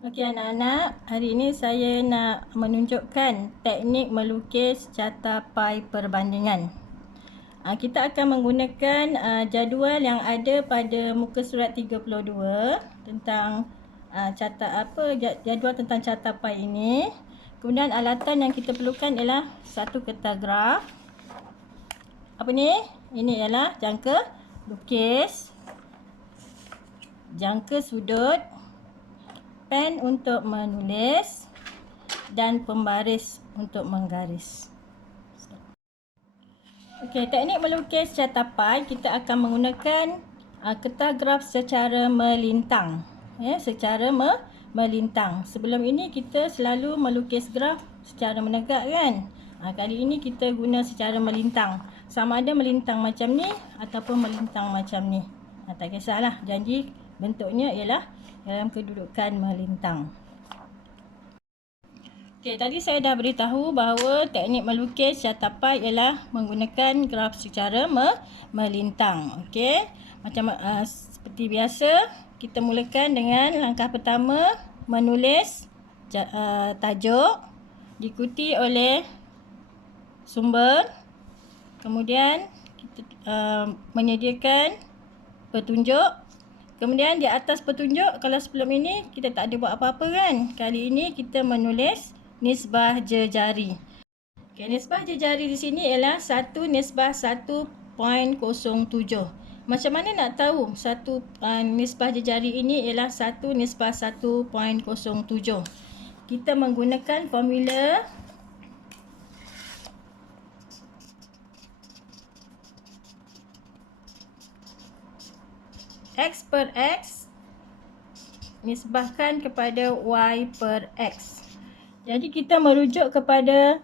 Okey anak-anak, hari ini saya nak menunjukkan teknik melukis carta pai perbandingan. Kita akan menggunakan jadual yang ada pada muka surat 32 tentang jadual tentang carta pai ini. Kemudian alatan yang kita perlukan ialah satu kertas graf. Apa ni? Ini ialah jangka lukis, jangka sudut, pen untuk menulis dan pembaris untuk menggaris. Okey, teknik melukis carta pai kita akan menggunakan kertas graf secara melintang. Secara melintang. Sebelum ini kita selalu melukis graf secara menegak kan? Kali ini kita guna secara melintang. Sama ada melintang macam ni ataupun melintang macam ni. Tak kisahlah, janji bentuknya ialah dalam kedudukan melintang. Okey, tadi saya dah beritahu bahawa teknik melukis carta pai ialah menggunakan graf secara melintang. Okey, seperti biasa, kita mulakan dengan langkah pertama menulis tajuk, diikuti oleh sumber. Kemudian kita menyediakan petunjuk. Kemudian di atas petunjuk, kalau sebelum ini kita tak ada buat apa-apa kan. Kali ini kita menulis nisbah jejari. Okay, nisbah jejari di sini ialah 1 nisbah 1.07. Macam mana nak tahu nisbah jejari ini ialah 1 nisbah 1.07? Kita menggunakan formula X per X nisbahkan kepada Y per X. Jadi kita merujuk kepada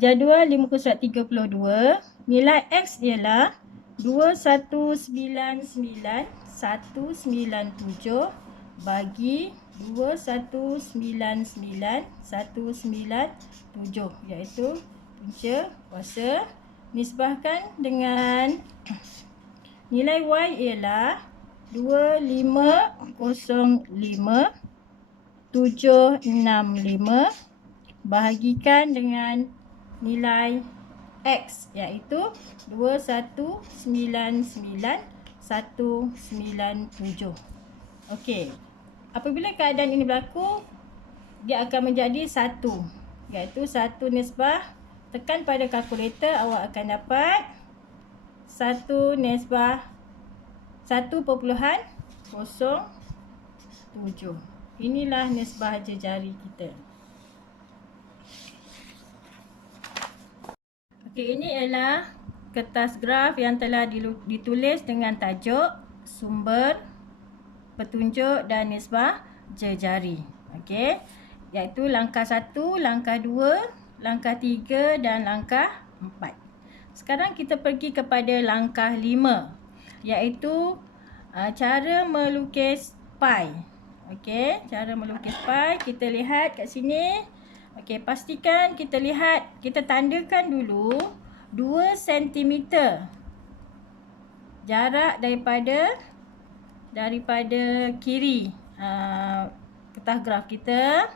jadual di muka surat 32. Nilai X ialah 2199,197 bagi 2199,197, iaitu punca kuasa. Nisbahkan dengan nilai Y ialah 2505,765 bahagikan dengan nilai X, iaitu 2199,197. Okey. Apabila keadaan ini berlaku, dia akan menjadi 1, iaitu 1 nisbah, tekan pada kalkulator, awak akan dapat 1 nisbah 1.07. Inilah nisbah jejari kita. Okey, ini ialah kertas graf yang telah ditulis dengan tajuk, sumber, petunjuk dan nisbah jejari. Okey, iaitu langkah 1, langkah 2, langkah 3 dan langkah 4. Sekarang kita pergi kepada langkah 5, iaitu cara melukis pai. Okey, cara melukis pai kita lihat kat sini. Okey, pastikan kita tandakan dulu 2 cm jarak daripada kiri kertas graf kita.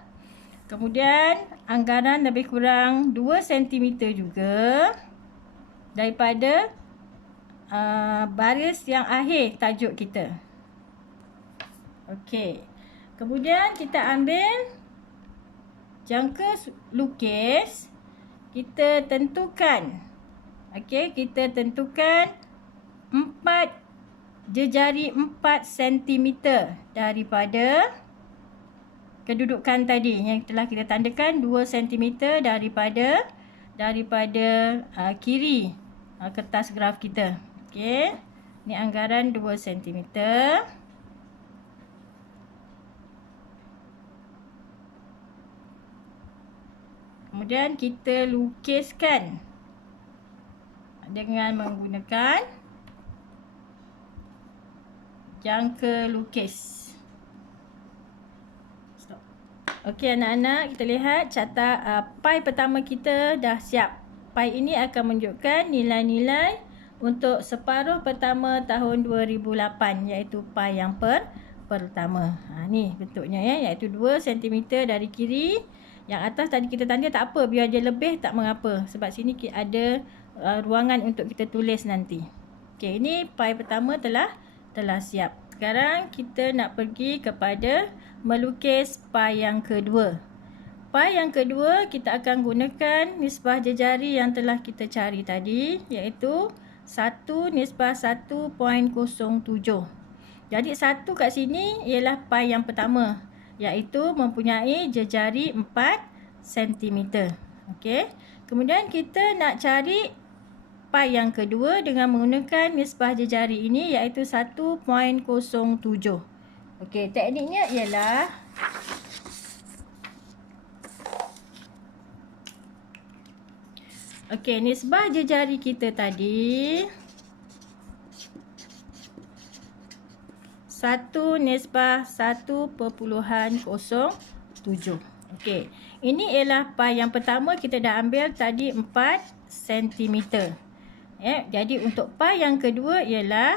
Kemudian anggaran lebih kurang 2 cm juga daripada baris yang akhir tajuk kita. Okey. Kemudian kita ambil jangka lukis, kita tentukan. Okey, kita tentukan jejari 4 cm daripada kedudukan tadi yang telah kita tandakan, 2 cm daripada kiri kertas graf kita. Okey, ni anggaran 2 cm. Kemudian kita lukiskan dengan menggunakan jangka lukis. Okey anak-anak, kita lihat carta pai pertama kita dah siap. Pai ini akan menunjukkan nilai-nilai untuk separuh pertama tahun 2008, iaitu pai yang pertama. Ni bentuknya ya, iaitu 2 cm dari kiri. Yang atas tadi kita tanda tak apa, biar dia lebih tak mengapa. Sebab sini ada ruangan untuk kita tulis nanti. Okey, ini pai pertama telah siap. Sekarang kita nak pergi kepada melukis pai yang kedua. Pai yang kedua kita akan gunakan nisbah jejari yang telah kita cari tadi, iaitu 1/1.07. Jadi 1 kat sini ialah pai yang pertama, iaitu mempunyai jejari 4 cm. Okey. Kemudian kita nak cari pai yang kedua dengan menggunakan nisbah jejari ini, iaitu 1.07. Okey, tekniknya ialah nisbah jejari kita tadi 1/1.07. Okey, ini ialah pai yang pertama, kita dah ambil tadi 4 cm. Jadi untuk pai yang kedua ialah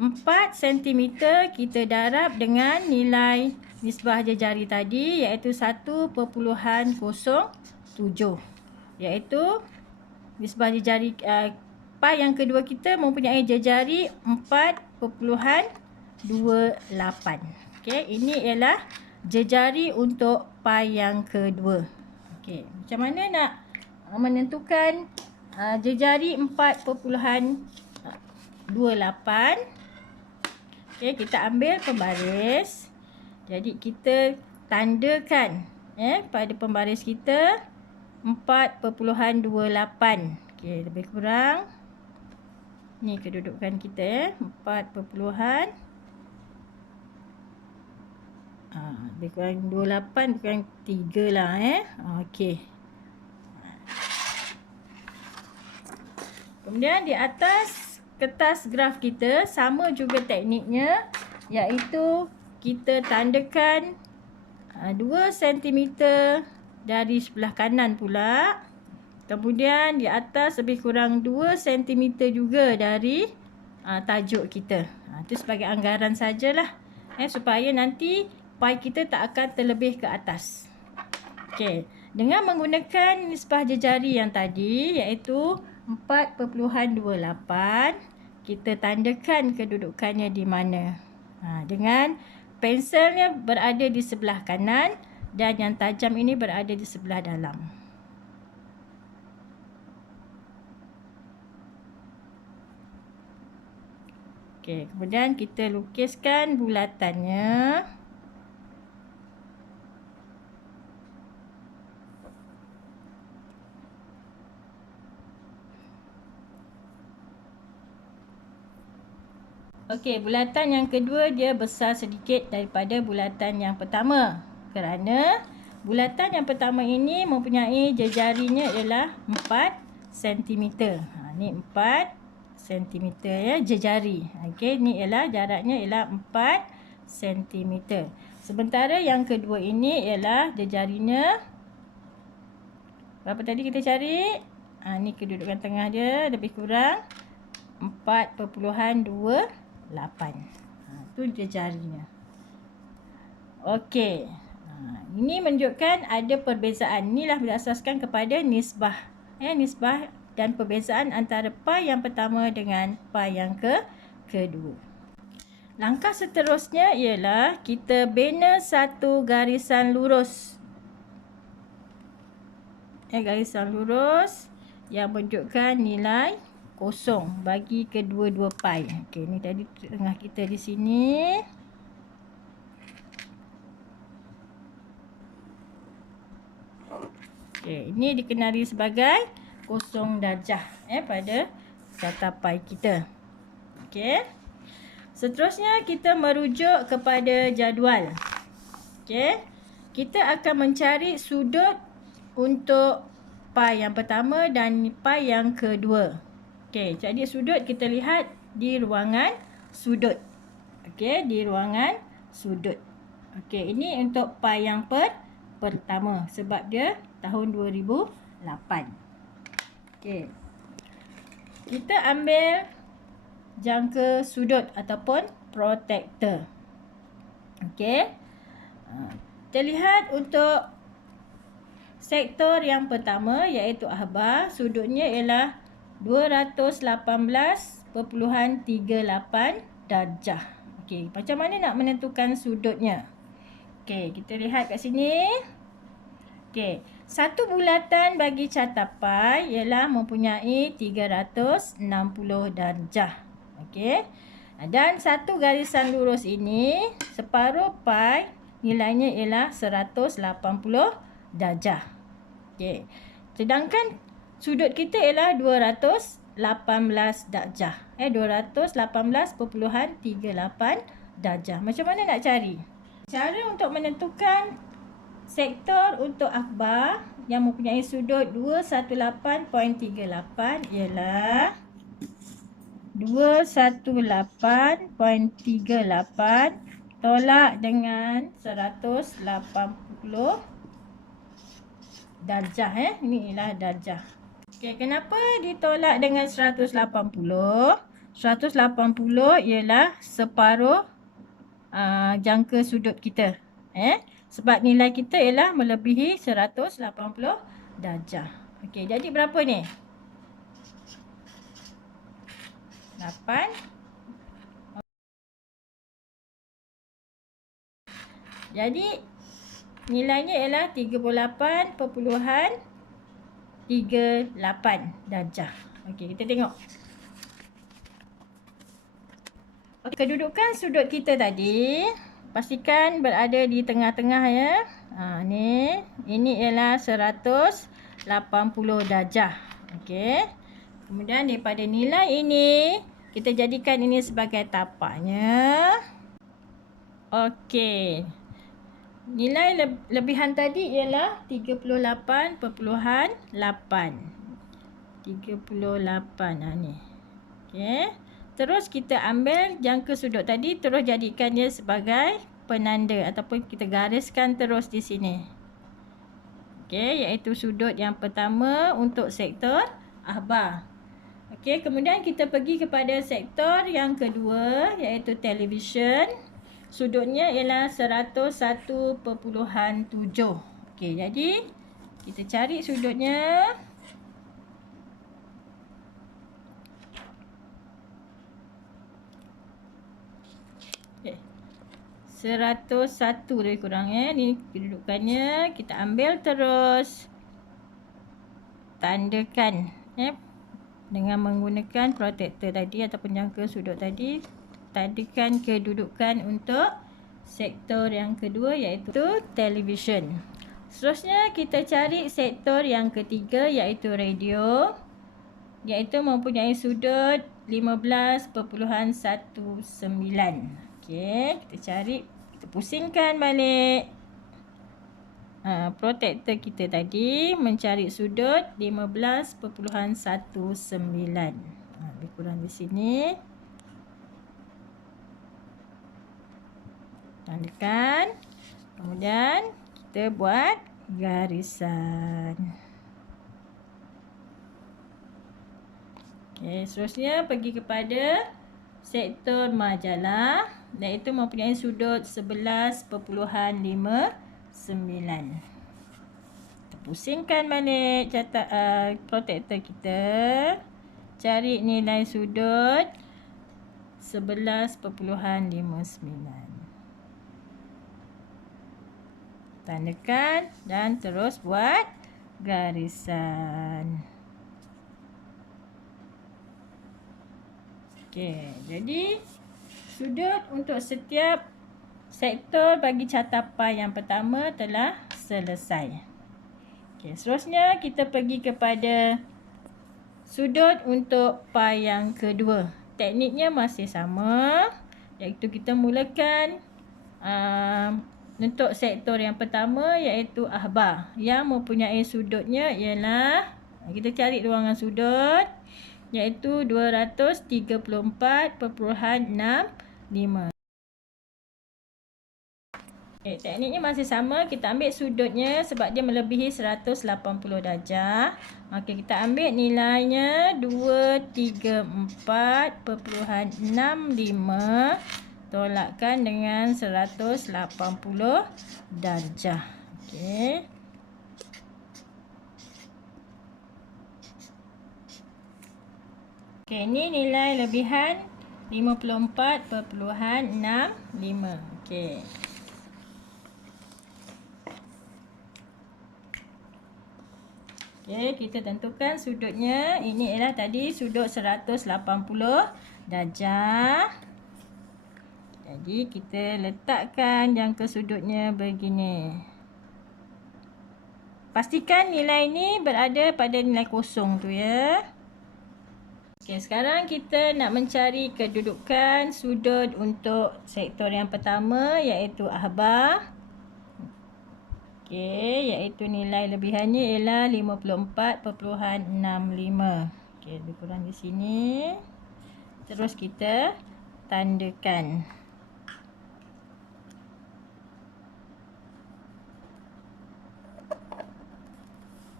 4 cm kita darab dengan nilai nisbah jejari tadi, iaitu 1.07. Iaitu nisbah jejari pai yang kedua kita mempunyai jejari 4.28. Okey, ini ialah jejari untuk pai yang kedua. Okey, macam mana nak menentukan jejari 4.28? Okey, kita ambil pembaris. Jadi kita tandakan pada pembaris kita 4.28. Okey, lebih kurang ni kedudukan kita 4. Lebih kurang 28, kurang 3 lah Okey. Kemudian di atas kertas graf kita sama juga tekniknya, iaitu kita tandakan 2 cm dari sebelah kanan pula. Kemudian di atas lebih kurang 2 cm juga dari tajuk kita. Itu sebagai anggaran sajalah, supaya nanti pai kita tak akan terlebih ke atas. Okey, dengan menggunakan nisbah jejari yang tadi, iaitu 4.28, kita tandakan kedudukannya di mana. Dengan pensilnya berada di sebelah kanan dan yang tajam ini berada di sebelah dalam. Okey, kemudian kita lukiskan bulatannya. Okey, bulatan yang kedua dia besar sedikit daripada bulatan yang pertama. Kerana bulatan yang pertama ini mempunyai jejarinya ialah 4 cm. Ni 4 cm jejari. Okey, ni ialah jaraknya ialah 4 cm. Sementara yang kedua ini ialah jejarinya berapa tadi kita cari? Ni kedudukan tengah dia, lebih kurang 4.28. Itu jejarinya. Okey. Ini menunjukkan ada perbezaan. Inilah berasaskan kepada nisbah. Nisbah dan perbezaan antara pai yang pertama dengan pai yang kedua. Langkah seterusnya ialah kita bina satu garisan lurus. Garisan lurus yang menunjukkan nilai kosong bagi kedua-dua pai. Okey, ni tadi tengah kita di sini. Okey, ini dikenali sebagai kosong darjah pada data pai kita. Okey. Seterusnya kita merujuk kepada jadual. Okey. Kita akan mencari sudut untuk pai yang pertama dan pai yang kedua. Okey, jadi sudut kita lihat di ruangan sudut. Okey, di ruangan sudut. Okey, ini untuk pai yang pertama sebab dia tahun 2008. Okey. Kita ambil jangka sudut ataupun protektor. Okey. Kita lihat untuk sektor yang pertama iaitu ahbar, sudutnya ialah 218.38 darjah. Okey, macam mana nak menentukan sudutnya? Okey, kita lihat kat sini. Okey, satu bulatan bagi catapai ialah mempunyai 360 darjah. Okey. Dan satu garisan lurus ini separuh pi nilainya ialah 180 darjah. Okey. Sedangkan sudut kita ialah 218 darjah. 218.38 darjah. Macam mana nak cari? Cara untuk menentukan sektor untuk ahbar yang mempunyai sudut 218.38 ialah 218.38 tolak dengan 180 darjah. Ini ialah darjah. Okey, kenapa ditolak dengan 180? 180 ialah separuh jangka sudut kita. Sebab nilai kita ialah melebihi 180 darjah. Okey, jadi berapa ni? 8. Jadi nilainya ialah 38.38 darjah. Okey, kita tengok. Kedudukan sudut kita tadi pastikan berada di tengah-tengah ya. Ini ialah 180 darjah. Okey. Kemudian daripada nilai ini kita jadikan ini sebagai tapaknya. Okey. Nilai lebihan tadi ialah 38.8. 38 ni. Okey. Terus kita ambil jangka sudut tadi, terus jadikan dia sebagai penanda ataupun kita gariskan terus di sini. Okey, iaitu sudut yang pertama untuk sektor ahbar. Okey, kemudian kita pergi kepada sektor yang kedua iaitu television. Sudutnya ialah 101.7. Okey, jadi kita cari sudutnya. 101 lebih kurang ni kedudukannya. Kita ambil terus tandakan dengan menggunakan protektor tadi ataupun jangka sudut tadi. Tandakan kedudukan untuk sektor yang kedua iaitu television. Seterusnya kita cari sektor yang ketiga iaitu radio, iaitu mempunyai sudut 15.19. Okey, kita cari, kita pusingkan balik protektor kita tadi mencari sudut 15.19. Lebih kurang di sini. Tandakan. Kemudian kita buat garisan. Okey, seterusnya pergi kepada sektor majalah, iaitu mempunyai sudut 11.59. Kita pusingkan balik protektor kita. Cari nilai sudut 11.59. Tandakan dan terus buat garisan. Okey, jadi sudut untuk setiap sektor bagi catapai yang pertama telah selesai. Okey, seterusnya kita pergi kepada sudut untuk pai yang kedua. Tekniknya masih sama, iaitu kita mulakan untuk sektor yang pertama iaitu ahbar yang mempunyai sudutnya ialah, kita cari ruangan sudut iaitu 234.65. Tekniknya masih sama. Kita ambil sudutnya sebab dia melebihi 180 darjah. Maka kita ambil nilainya 234.65 tolakkan dengan 180 darjah. Okey. Okey, ini nilai lebihan 54.65. Okey. Okey, kita tentukan sudutnya. Ini ialah tadi sudut 180 darjah. Jadi kita letakkan jangka sudutnya begini. Pastikan nilai ini berada pada nilai kosong tu ya. Okey, sekarang kita nak mencari kedudukan sudut untuk sektor yang pertama, iaitu ahbah. Okey, iaitu nilai lebihannya ialah 54.65. Okey, lebih kurang di sini. Terus kita tandakan.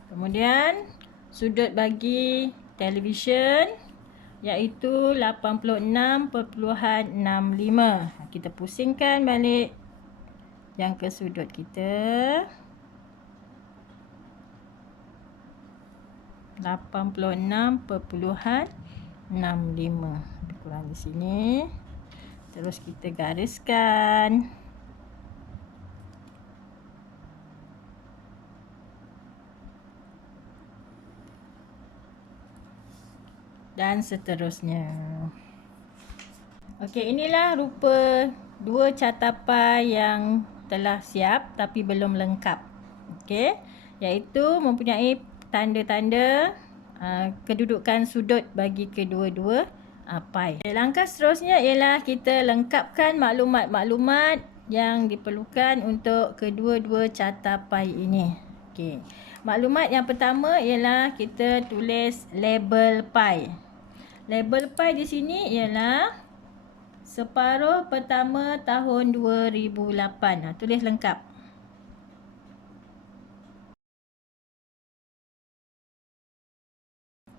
Kemudian sudut bagi televisyen iaitu 86.65. Kita pusingkan balik jangka sudut kita. 86.65. Lebih kurang di sini. Terus kita gariskan. Dan seterusnya. Okey, inilah rupa dua catapai yang telah siap tapi belum lengkap. Okey, iaitu mempunyai tanda-tanda kedudukan sudut bagi kedua-dua pai. Langkah seterusnya ialah kita lengkapkan maklumat-maklumat yang diperlukan untuk kedua-dua catapai ini. Okey. Maklumat yang pertama ialah kita tulis label pai. Label pai di sini ialah separuh pertama tahun 2008. Tulis lengkap.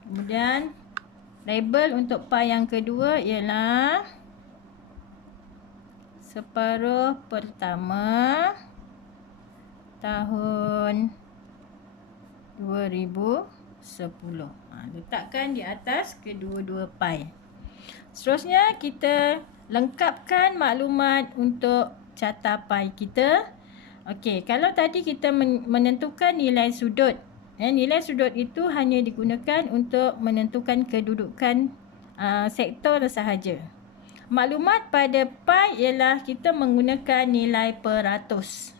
Kemudian label untuk pai yang kedua ialah separuh pertama tahun 2010. Letakkan di atas kedua-dua pai. Seterusnya kita lengkapkan maklumat untuk catapai kita. Okey, kalau tadi kita menentukan nilai sudut. Nilai sudut itu hanya digunakan untuk menentukan kedudukan sektor sahaja. Maklumat pada pai ialah kita menggunakan nilai peratus.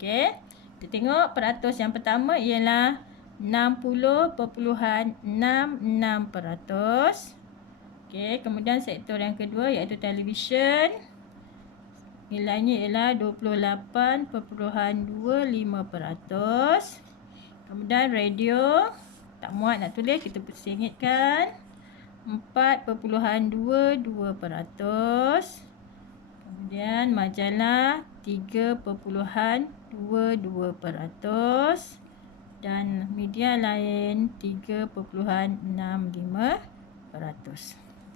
Okey, kita tengok peratus yang pertama ialah 60.66%. Okey, kemudian sektor yang kedua iaitu televisyen. Nilainya ialah 28.25%. Kemudian radio, tak muat nak tulis, kita singitkan 4.22%. Kemudian majalah 3.22%. Dan media lain 3.65%.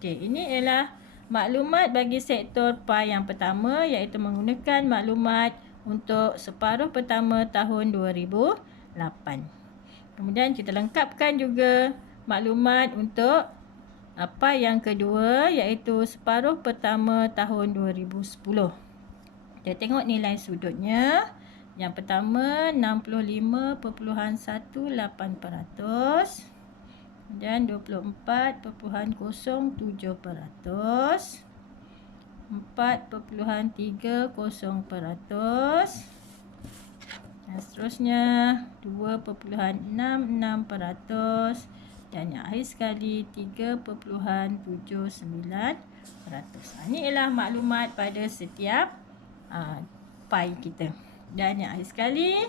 Okey, ini ialah maklumat bagi sektor pai yang pertama, iaitu menggunakan maklumat untuk separuh pertama tahun 2008. Kemudian kita lengkapkan juga maklumat untuk pai yang kedua, iaitu separuh pertama tahun 2010. Kita tengok nilai sudutnya. Yang pertama 65.18%. Dan 24.07%. 4.30%. Dan seterusnya 2.66%. Dan yang akhir sekali 3.79%. Ini ialah maklumat pada setiap pai kita. Dan yang akhir sekali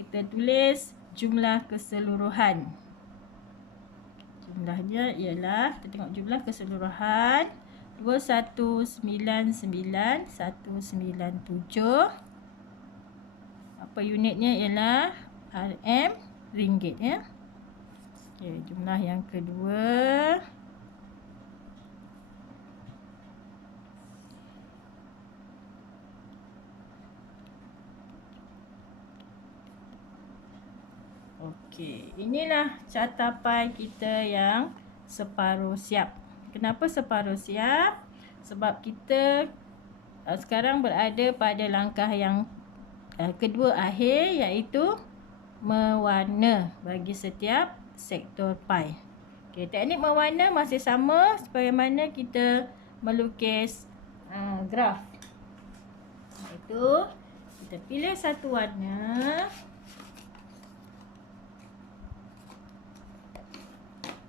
kita tulis jumlah keseluruhan. Jumlahnya ialah, kita tengok jumlah keseluruhan 2199,197. Apa unitnya ialah RM, ringgit ya. Okey, jumlah yang kedua Okey, inilah catapai kita yang separuh siap. Kenapa separuh siap? Sebab kita sekarang berada pada langkah yang kedua akhir, iaitu mewarna bagi setiap sektor pai. Okey, teknik mewarna masih sama sebagaimana kita melukis graf. Iaitu kita pilih satu warna.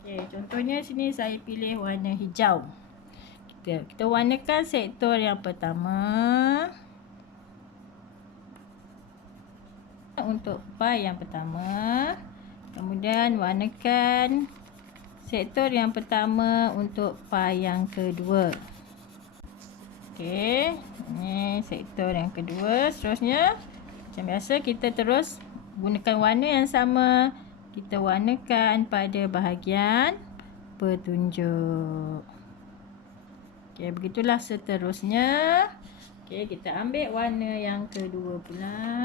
Okey, contohnya sini saya pilih warna hijau. Kita warnakan sektor yang pertama. Untuk pai yang pertama. Kemudian warnakan sektor yang pertama untuk pai yang kedua. Okey, ini sektor yang kedua. Seterusnya, macam biasa kita terus gunakan warna yang sama. Kita warnakan pada bahagian petunjuk. Okey, begitulah seterusnya. Okey, kita ambil warna yang kedua pula.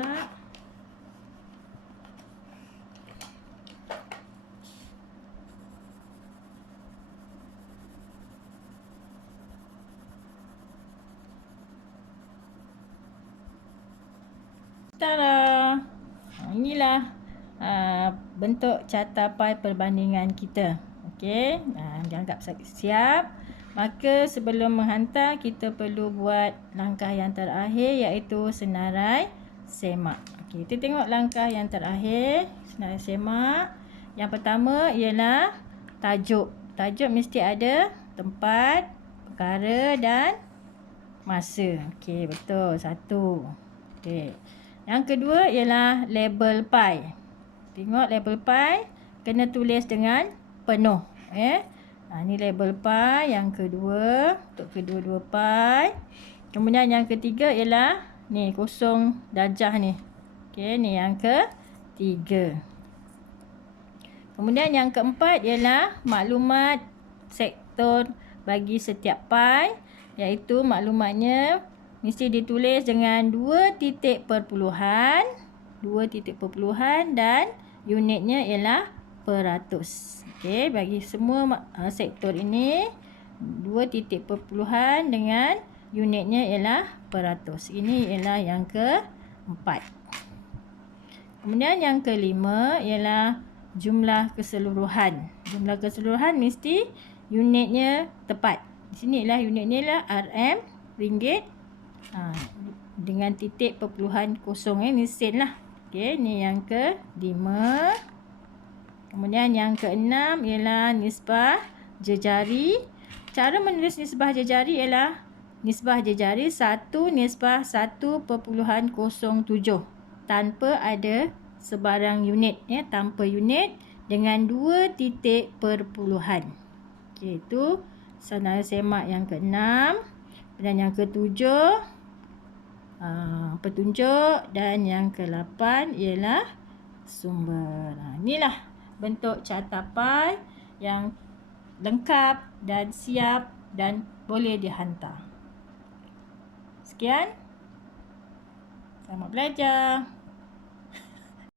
Tada! Inilah bentuk catapai perbandingan kita. Okey, dianggap siap. Maka sebelum menghantar, kita perlu buat langkah yang terakhir, iaitu senarai semak. Okey, kita tengok langkah yang terakhir, senarai semak. Yang pertama ialah tajuk. Tajuk mesti ada tempat, perkara dan masa. Okey, betul. 1. Okey. Yang kedua ialah label pai. Tengok label pai kena tulis dengan penuh. Ni label pai yang kedua untuk kedua-dua pai. Kemudian yang ketiga ialah ni kosong darjah ni. Okey, ni yang ketiga. Kemudian yang keempat ialah maklumat sektor bagi setiap pai, iaitu maklumatnya mesti ditulis dengan 2 titik perpuluhan, dan unitnya ialah peratus. Okey, bagi semua sektor ini 2 titik perpuluhan dengan unitnya ialah peratus. Ini ialah yang keempat. Kemudian yang kelima ialah jumlah keseluruhan. Jumlah keseluruhan mesti unitnya tepat. Di sini ialah unitnya ialah RM, ringgit. Dengan titik perpuluhan kosong, ni sen lah. Okey, ni yang kelima. Kemudian yang keenam ialah nisbah jejari. Cara menulis nisbah jejari ialah nisbah jejari 1/1.07 tanpa ada sebarang unit, tanpa unit dengan 2 titik perpuluhan. Okey, itu senarai semak yang keenam. Dan yang ketujuh petunjuk, dan yang ke-8 ialah sumber. Inilah bentuk catapai yang lengkap dan siap dan boleh dihantar. Sekian. Selamat belajar.